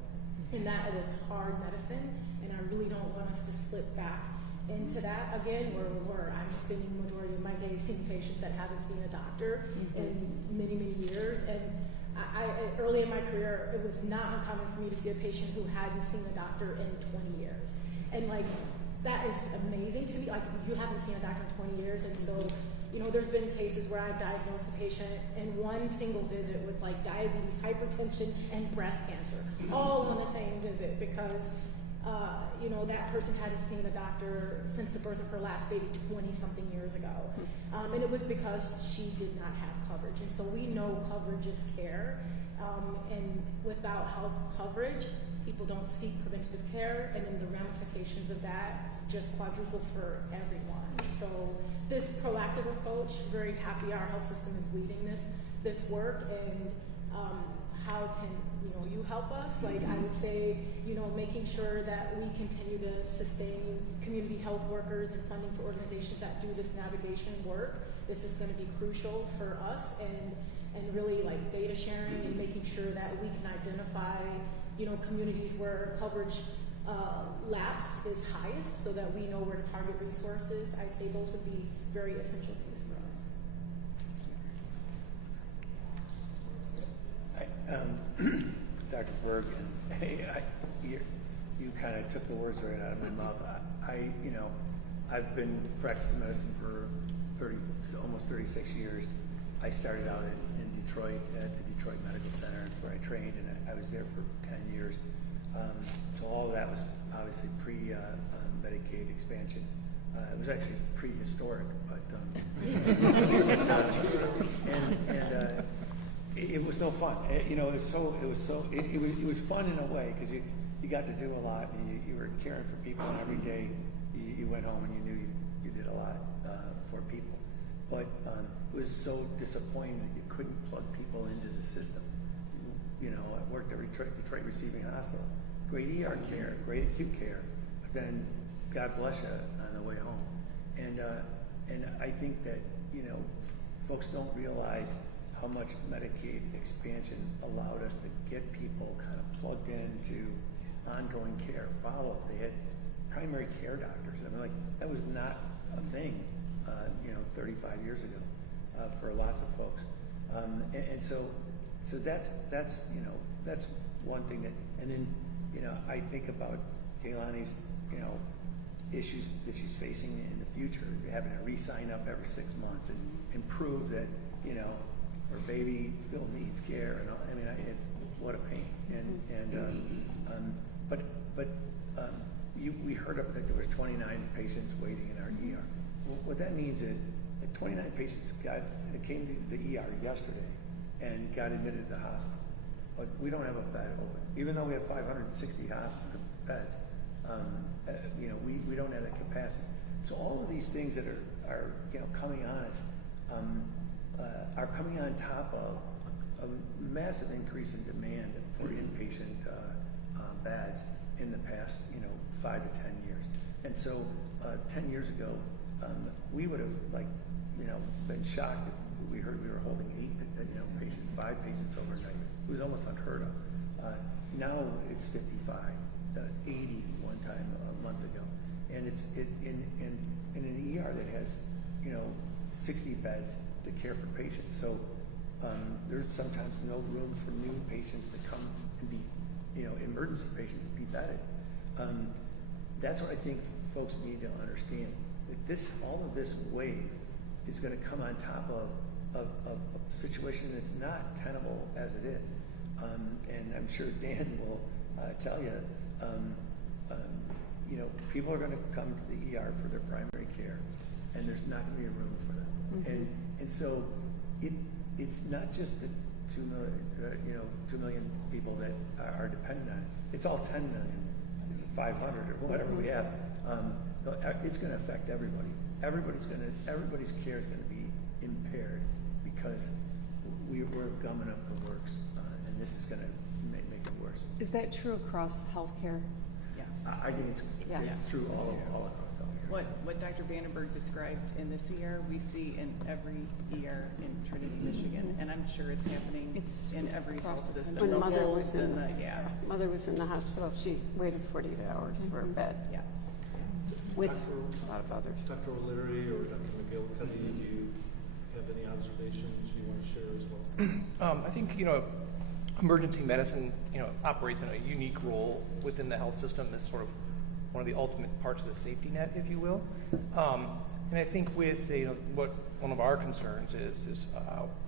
And that is hard medicine, and I really don't want us to slip back into that again, where I'm spending the majority of my days seeing patients that haven't seen a doctor in many, many years. And I early in my career, it was not uncommon for me to see a patient who hadn't seen a doctor in 20 years. And like, that is amazing to me. Like, you haven't seen a doctor in 20 years, and so, there's been cases where I've diagnosed a patient in one single visit with like diabetes, hypertension, and breast cancer, all on the same visit because that person hadn't seen a doctor since the birth of her last baby 20-something years ago. And it was because she did not have coverage. And so we know coverage is care. And without health coverage, people don't seek preventative care, and then the ramifications of that just quadruple for everyone. So this proactive approach, very happy our health system is leading this work, and how can you help us? Like I would say, making sure that we continue to sustain community health workers and funding to organizations that do this navigation work. This is going to be crucial for us, and really like data sharing and making sure that we can identify communities where coverage lapse is highest, so that we know where to target resources. I'd say those would be very essential things for us. Dr. Berg, you kind of took the words right out of my mouth. I've been practicing medicine for almost 36 years. I started out in Detroit at the Detroit Medical Center. That's where I trained, and I was there for 10 years. So all of that was obviously pre-Medicaid expansion. It was actually prehistoric, but it was no fun. It was fun in a way, because you got to do a lot, and you were caring for people, and every day you went home and you knew you did a lot for people. But it was so disappointing that you couldn't plug people into the system. I worked at Detroit Receiving Hospital. Great ER care, great acute care, but then God bless you on the way home. And I think that folks don't realize how much Medicaid expansion allowed us to get people kind of plugged into ongoing care, follow-up. They had primary care doctors. I mean, like, that was not a thing, 35 years ago for lots of folks. And so that's one thing that, and then, I think about Kaylani's, issues that she's facing in the future, having to re-sign up every 6 months and prove that, her baby still needs care, and I mean, it's what a pain. We heard that there was 29 patients waiting in our ER. What that means is that 29 patients came to the ER yesterday and got admitted to the hospital, but we don't have a bed open, even though we have 560 hospital beds. We don't have that capacity. So all of these things that are coming on us are coming on top of a massive increase in demand for inpatient beds in the past 5 to 10 years. And so 10 years ago, we would have been shocked if we heard we were holding 5 patients overnight. It was almost unheard of. Now it's 55, 80 one time a month ago, and it's in an ER that has 60 beds to care for patients. So there's sometimes no room for new patients to come and be emergency patients to be bedded. That's what I think folks need to understand. That all of this wave is going to come on top of a situation that's not tenable as it is. And I'm sure Dan will tell you, people are going to come to the ER for their primary care, and there's not going to be a room for them. Mm-hmm. And so it's not just the 2 million people that are dependent on it. It's all 10 million, 500 or whatever we have. It's going to affect everybody. Everybody's care is going to be impaired because we're gumming up the works, and this is going to make it worse. Is that true across healthcare? Yes. I think it's true all across healthcare. What Dr. Vandenberg described in this ER, we see in every ER in Trinity, Michigan, and I'm sure it's happening in every health system. When Mother was in the hospital, she waited 48 hours for a bed. Yeah. With a lot of others. Dr. O'Leary or Dr. McGill-Cuddy, do you have any observations you want to share as well? I think, emergency medicine, operates in a unique role within the health system as sort of one of the ultimate parts of the safety net, if you will. And I think with, what one of our concerns is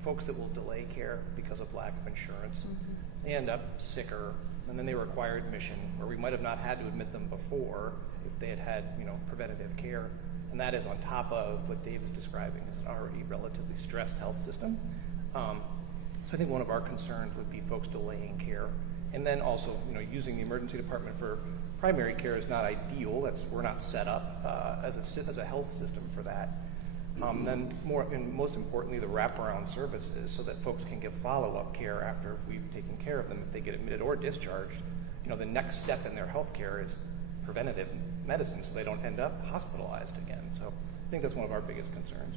folks that will delay care because of lack of insurance. Mm-hmm. They end up sicker, and then they require admission, where we might have not had to admit them before if they had preventative care. And that is on top of what Dave is describing as an already relatively stressed health system. So I think one of our concerns would be folks delaying care. And then also, using the emergency department for primary care is not ideal. We're not set up as a health system for that. Then most importantly, the wraparound services so that folks can get follow-up care after we've taken care of them if they get admitted or discharged. The next step in their health care is preventative medicine so they don't end up hospitalized again. So I think that's one of our biggest concerns.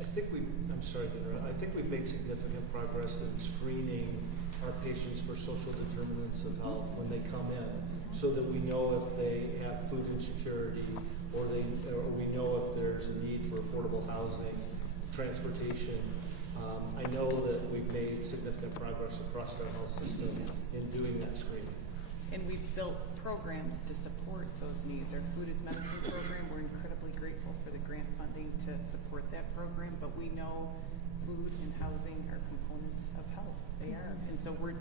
I'm sorry to interrupt. I think we've made significant progress in screening our patients for social determinants of health when they come in, so that we know if they have food insecurity, or we know if there's a need for affordable housing, transportation. I know that we've made significant progress across our health system in doing that screening. And we've built programs to support those needs. Our Food is Medicine program, we're incredibly grateful for the grant funding to support that program, but we know food and housing are components of health. They are. And so we're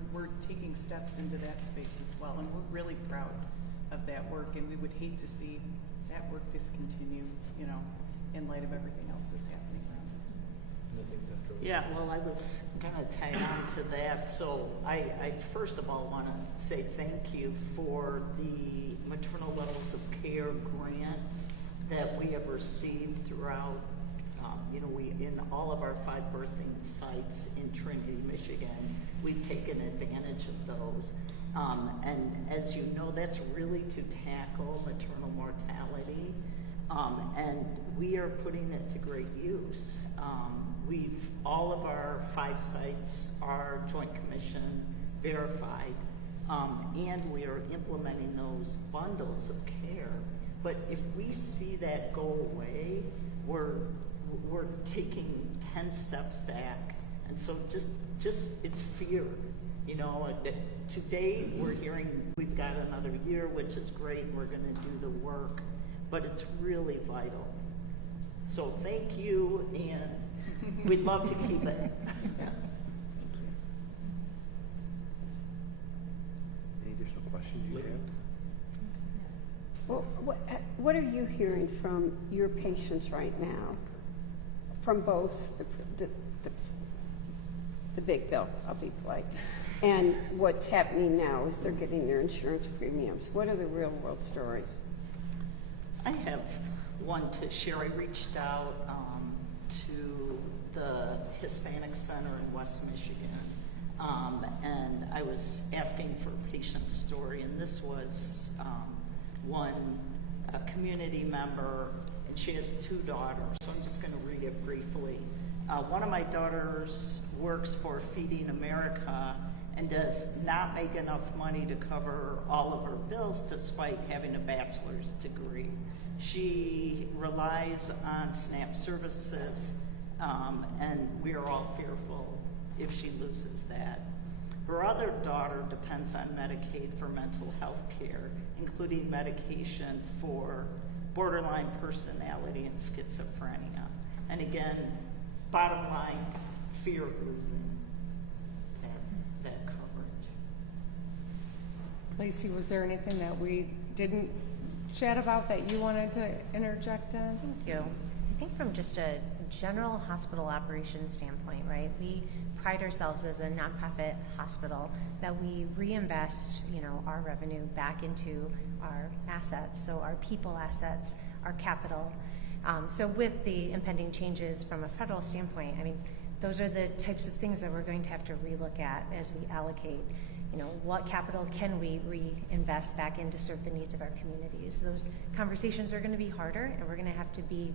taking steps into that space as well. And we're really proud of that work, and we would hate to see that work discontinue, in light of everything else that's happening around us. Yeah, well, I was going to tag on to that. So I first of all want to say thank you for the maternal levels of care grant that we have received throughout. We in all of our 5 birthing sites in Trinity, Michigan, we've taken advantage of those. And as you know, that's really to tackle maternal mortality. And we are putting it to great use. All of our 5 sites are Joint Commission verified, and we are implementing those bundles of care. But if we see that go away, we're taking 10 steps back. And so just it's fear. Today we're hearing we've got another year, which is great. We're going to do the work, but it's really vital. So thank you, and we'd love to keep it. Any additional questions you have? Well, what are you hearing from your patients right now? From both the big bill, I'll be polite, and what's happening now is they're getting their insurance premiums. What are the real world stories? I have one to share. I reached out to the Hispanic Center in West Michigan, and I was asking for a patient story, and this was a community member, and she has 2 daughters, so I'm just going to read it briefly. One of my daughters works for Feeding America and does not make enough money to cover all of her bills despite having a bachelor's degree. She relies on SNAP services, and we are all fearful if she loses that. Her other daughter depends on Medicaid for mental health care, including medication for borderline personality and schizophrenia. And again, bottom line, fear of losing that coverage. Lacey, was there anything that we didn't chat about that you wanted to interject in? Thank you. I think from just a general hospital operations standpoint, right, we pride ourselves as a nonprofit hospital that we reinvest, our revenue back into our assets, so our people assets, our capital. So with the impending changes from a federal standpoint, those are the types of things that we're going to have to relook at as we allocate. What capital can we reinvest back in to serve the needs of our communities? Those conversations are going to be harder, and we're going to have to be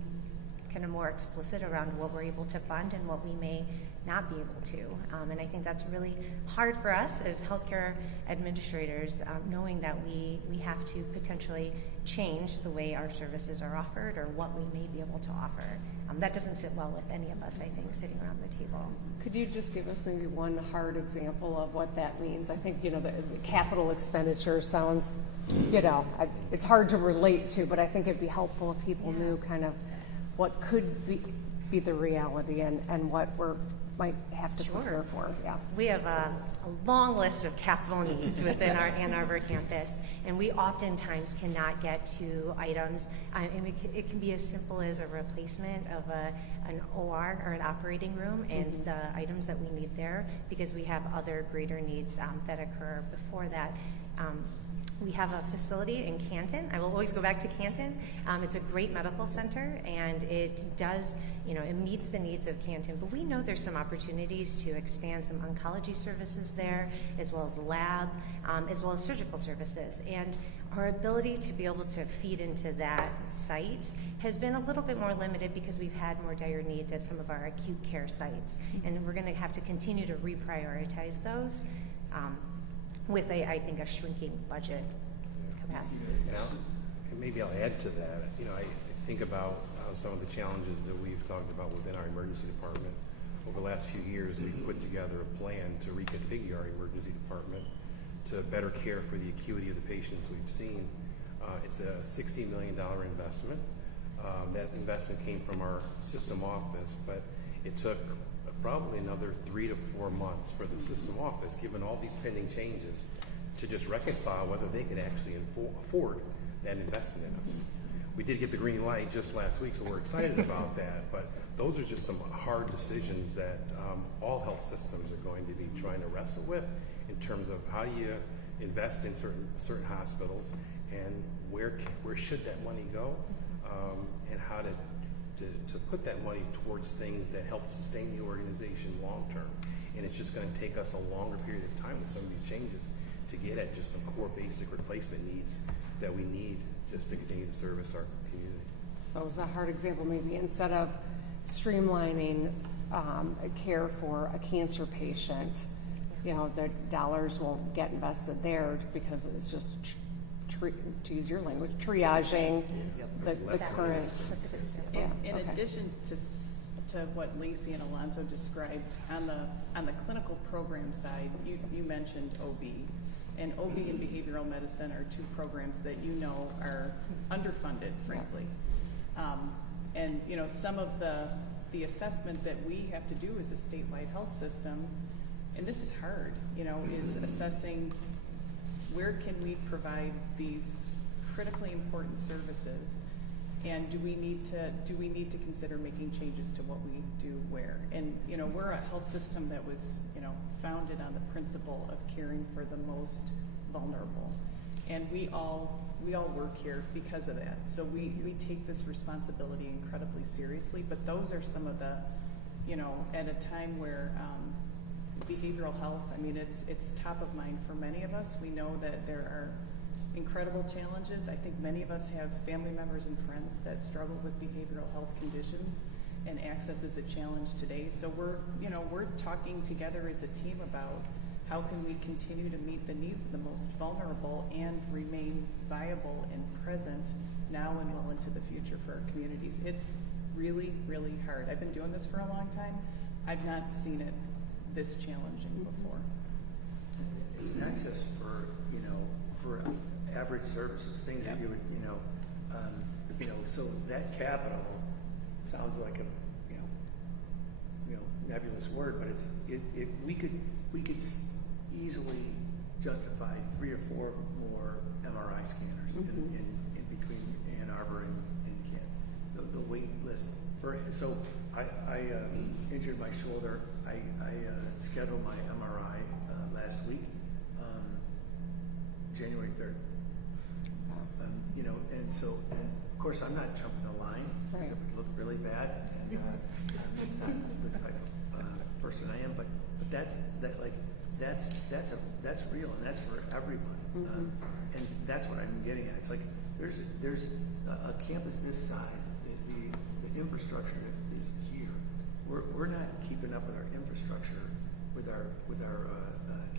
kind of more explicit around what we're able to fund and what we may not be able to. And I think that's really hard for us as healthcare administrators, knowing that we have to potentially change the way our services are offered or what we may be able to offer. That doesn't sit well with any of us, I think, sitting around the table. Could you just give us maybe one hard example of what that means? I think, the capital expenditure sounds, it's hard to relate to, but I think it'd be helpful if people knew kind of what could be the reality and what we're might have to prepare for. Yeah. We have a long list of capital needs within our Ann Arbor campus, and we oftentimes cannot get to items. It can be as simple as a replacement of an OR or an operating room and the items that we need there, because we have other greater needs that occur before that. We have a facility in Canton. I will always go back to Canton. It's a great medical center, and it does you know, it meets the needs of Canton, but we know there's some opportunities to expand some oncology services there, as well as lab, as well as surgical services. And our ability to be able to feed into that site has been a little bit more limited because we've had more dire needs at some of our acute care sites. And we're gonna have to continue to reprioritize those with I think a shrinking budget capacity. And maybe I'll add to that. You know, I think about some of the challenges that we've talked about within our emergency department. Over the last few years, we've put together a plan to reconfigure our emergency department to better care for the acuity of the patients we've seen. It's a $60 million investment. That investment came from our system office, but it took probably another 3 to 4 months for the system office, given all these pending changes, to just reconcile whether they could actually afford that investment in us. We did get the green light just last week, so we're excited about that, but those are just some hard decisions that all health systems are going to be trying to wrestle with in terms of how do you invest in certain hospitals, and where should that money go, and how to put that money towards things that help sustain the organization long term. And it's just going to take us a longer period of time with some of these changes to get at just some core basic replacement needs that we need just to continue to service our community. So as a hard example, maybe instead of streamlining care for a cancer patient, you know, the dollars won't get invested there because it's just, to use your language, triaging the current. In addition to what Lacey and Alonzo described, on the clinical program side, you mentioned OB. And OB and behavioral medicine are two programs that you know are underfunded, frankly. And you know, some of the assessment that we have to do as a statewide health system, and this is hard, you know, is assessing where can we provide these critically important services, and do we need to consider making changes to what we do where? And you know, we're a health system that was, you know, founded on the principle of caring for the most vulnerable, and we all work here because of that. So we take this responsibility incredibly seriously. But those are some of the, you know, at a time where behavioral health, I mean, it's top of mind for many of us. We know that there are incredible challenges. I think many of us have family members and friends that struggle with behavioral health conditions, and access is a challenge today. So we're talking together as a team about how can we continue to meet the needs of the most vulnerable and remain viable and present now and well into the future for our communities. It's really, really hard. I've been doing this for a long time. I've not seen it this challenging before. It's an access for, you know, for average services, things that you would, you know, so that capital sounds like a, you know, nebulous word, but we could easily justify 3 or 4 more MRI scanners in between Ann Arbor and Kent. The wait list so I injured my shoulder. I scheduled my MRI last week, January 3rd. You know, and of course I'm not jumping the line because it would look really bad, and it's not the type of person I am. But that's real, and that's for everybody, and that's what I'm getting at. It's like there's a campus this size, the infrastructure is here. We're not keeping up with our infrastructure, with our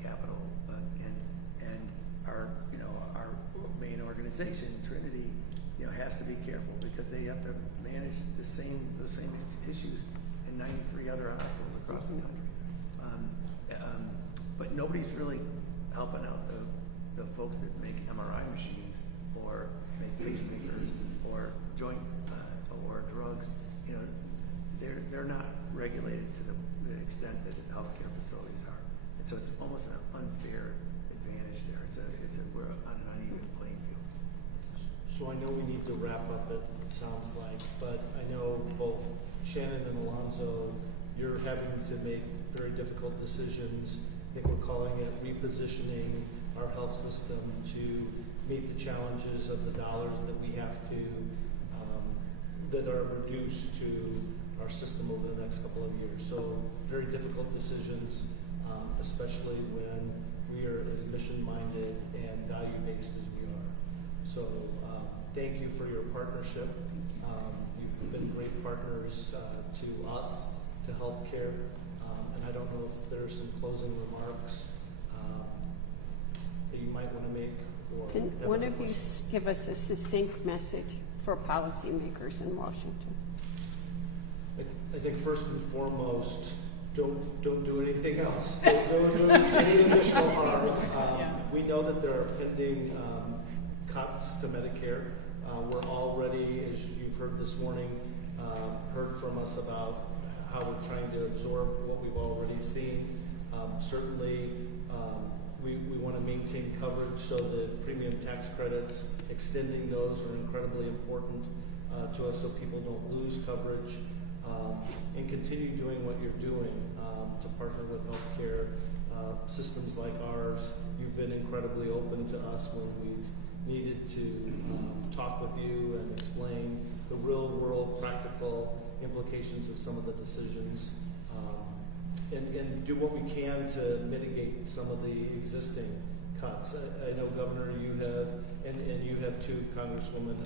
capital, and our main organization, Trinity, you know, has to be careful because they have to manage the same issues in 93 other hospitals across the country. But nobody's really helping out the folks that make MRI machines or make pacemakers or joint or drugs. You know, they're not regulated to the extent that healthcare facilities are, and so it's almost an unfair advantage there. We're on an uneven playing field. So I know we need to wrap up, it sounds like, but I know both Shannon and Alonzo, you're having to make very difficult decisions. I think we're calling it repositioning our health system to meet the challenges of the dollars that we have to, that are reduced to our system over the next couple of years. So very difficult decisions, especially when we are as mission-minded and value-based as we are. So thank you for your partnership. You've been great partners to us, to healthcare, and I don't know if there are some closing remarks that you might want to make. Or can one of you give us a succinct message for policymakers in Washington? I think first and foremost, don't do anything else. Don't do any additional harm. We know that there are pending cuts to Medicare. We're already, as you've heard this morning, heard from us about how we're trying to absorb what we've already seen. Certainly, we want to maintain coverage, so the premium tax credits, extending those are incredibly important to us so people don't lose coverage. And continue doing what you're doing to partner with healthcare systems like ours. You've been incredibly open to us when we've needed to talk with you and explain the real world practical implications of some of the decisions, and do what we can to mitigate some of the existing cuts. I know, Governor, you have, and you have too, Congresswoman,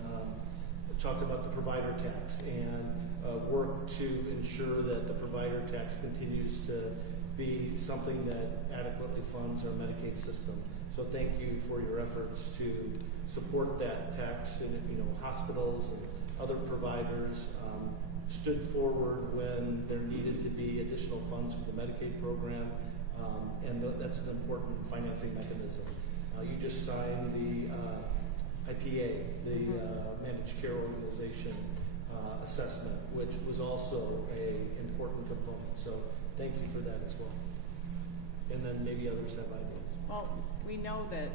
talked about the provider tax and work to ensure that the provider tax continues to be something that adequately funds our Medicaid system. So thank you for your efforts to support that tax. And hospitals and other providers stood forward when there needed to be additional funds for the Medicaid program, and that's an important financing mechanism. You just signed the IPA, the Managed Care Organization assessment, which was also an important component. So thank you for that as well. And then maybe others have ideas. Well, we know that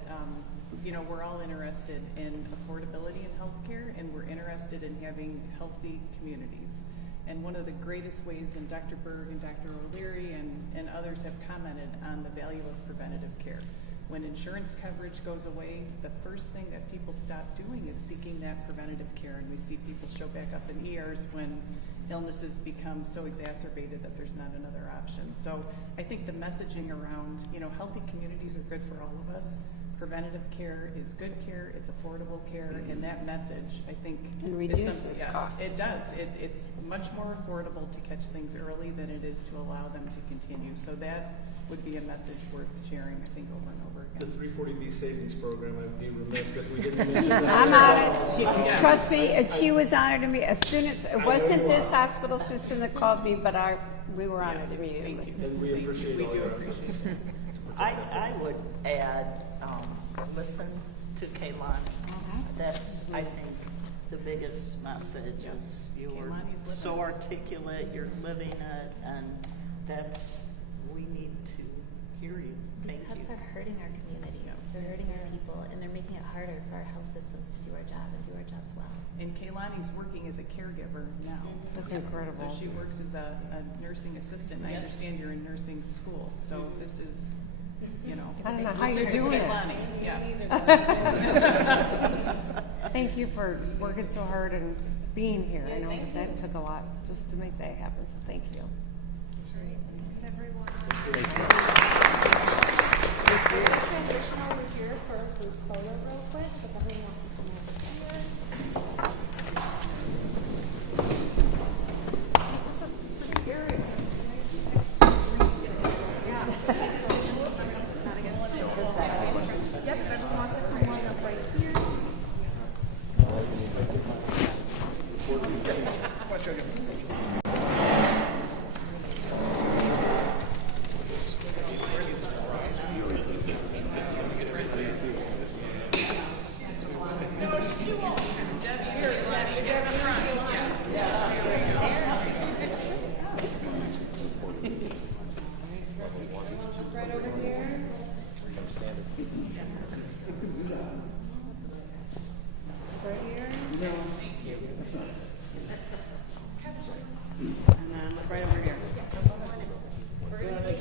we're all interested in affordability in healthcare, and we're interested in having healthy communities. And one of the greatest ways, and Dr. Berg and Dr. O'Leary and others have commented on the value of preventative care. When insurance coverage goes away, the first thing that people stop doing is seeking that preventative care, and we see people show back up in ERs when illnesses become so exacerbated that there's not another option. So I think the messaging around, healthy communities are good for all of us. Preventative care is good care, it's affordable care, and that message, I think, and reduces costs. It does. It's much more affordable to catch things early than it is to allow them to continue. So that would be a message worth sharing, I think, over and over again. The 340B savings program, I'd be remiss if we didn't mention that. I'm on it. Trust me, and she was on it to me as soon as, it wasn't this hospital system that called me, but we were on it immediately. And we appreciate all your efforts. I would add, listen to Kaylani. That's, I think, the biggest message is you're so articulate, you're living it, and we need to hear you. Thank you. Cuts are hurting our communities. They're hurting our people, and they're making it harder for our health systems to do our job and do our jobs well. And Kaylani's working as a caregiver now. That's incredible. So she works as a nursing assistant. I understand you're in nursing school, so this is, I don't know how you're doing it. Yes. Thank you for working so hard and being here. I know that took a lot just to make that happen, so thank you. Thanks, everyone. Thank you. We'll transition over here for a group photo real quick, so if everyone wants to come over here. This is a pretty area. Yep, everyone wants to come line up right here. And then look right over here. We're going to see